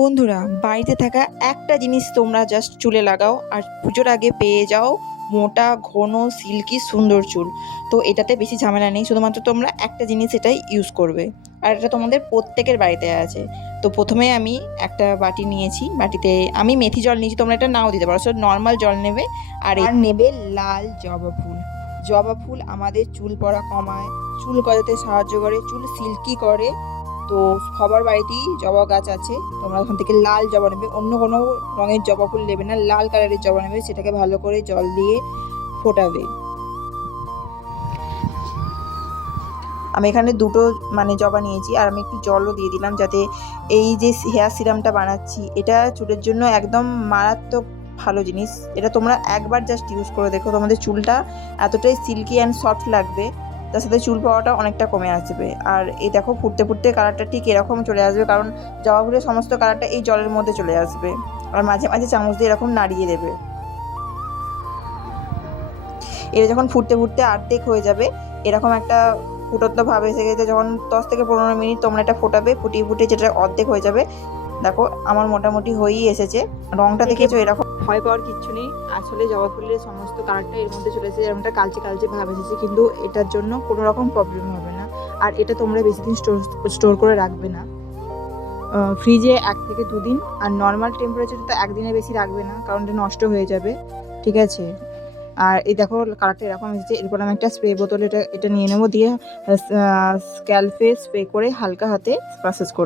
বন্ধুরা, বাড়িতে থাকা একটা জিনিস তোমরা জাস্ট চুলে লাগাও, আর পুজোর আগে পেয়ে যাও মোটা, ঘন সিল্কি সুন্দর চুল। তো এটাতে বেশি ঝামেলা নেই, শুধুমাত্র তোমরা একটা জিনিস এটাই ইউজ করবে। আর এটা তোমাদের প্রত্যেকের বাড়িতে আছে। তো প্রথমে আমি একটা বাটি নিয়েছি, বাটিতে আমি মেথি জল নিয়েছি, তোমরা এটা নাও দিতে পারো। সো নর্মাল জল নেবে, আর আর নেবে লাল জবা ফুল। জবা ফুল আমাদের চুল পড়া কমায়, চুল গজাতে সাহায্য করে, চুল সিল্কি করে তো সবার বাড়িতেই জবা গাছ আছে। তোমরা ওখান থেকে লাল জবা নেবে। অন্য কোনো রঙের জবা ফুল নেবে না। লাল কালারের জবা নেবে। সেটাকে ভালো করে জল দিয়ে ফোটাবে। আমি এখানে দুটো মানে জবা নিয়েছি আর আমি একটু জলও দিয়ে দিলাম যাতে এই যে হেয়ার সিরামটা বানাচ্ছি, এটা চুলের জন্য একদম মারাত্মক ভালো জিনিস। এটা তোমরা একবার জাস্ট ইউজ করে দেখো। তোমাদের চুলটা এতটাই সিল্কি অ্যান্ড সফট লাগবে। তার সাথে চুল পাওয়াটা অনেকটা কমে আসবে। আর এই দেখো, ফুটতে ফুটতে কালারটা ঠিক এরকম চলে আসবে, কারণ জবা ফুলের সমস্ত কালারটা এই জলের মধ্যে চলে আসবে। আর মাঝে মাঝে চামচ দিয়ে এরকম নাড়িয়ে দেবে। এটা যখন ফুটতে ফুটতে আর্ধেক হয়ে যাবে, এরকম একটা ফুটন্ত ভাব এসে গেছে, যখন দশ থেকে পনেরো মিনিট তোমরা এটা ফোটাবে, ফুটিয়ে ফুটিয়ে যেটা অর্ধেক হয়ে যাবে দেখো আমার মোটামুটি হয়েই এসেছে। রংটা দেখেছ এরকম? ভয় পাওয়ার কিচ্ছু নেই। আসলে জবা ফুলের সমস্ত কালারটা এর মধ্যে চলে এসেছে। যেমনটা কালচে কালচে ভাব এসেছে কিন্তু এটার জন্য কোনো রকম প্রবলেম হবে না। আর এটা তোমরা বেশি দিন স্টোর স্টোর করে রাখবে না। ফ্রিজে এক থেকে দুদিন আর নর্মাল টেম্পারেচার তো একদিনে বেশি রাখবে না কারণ এটা নষ্ট হয়ে যাবে। ঠিক আছে? আর এই দেখো কালারটা এরকম এসেছে। এরপর আমি একটা স্প্রে বোতল এটা এটা নিয়ে নেব। দিয়ে স্ক্যালফে স্প্রে করে হালকা হাতে প্রসেস করব।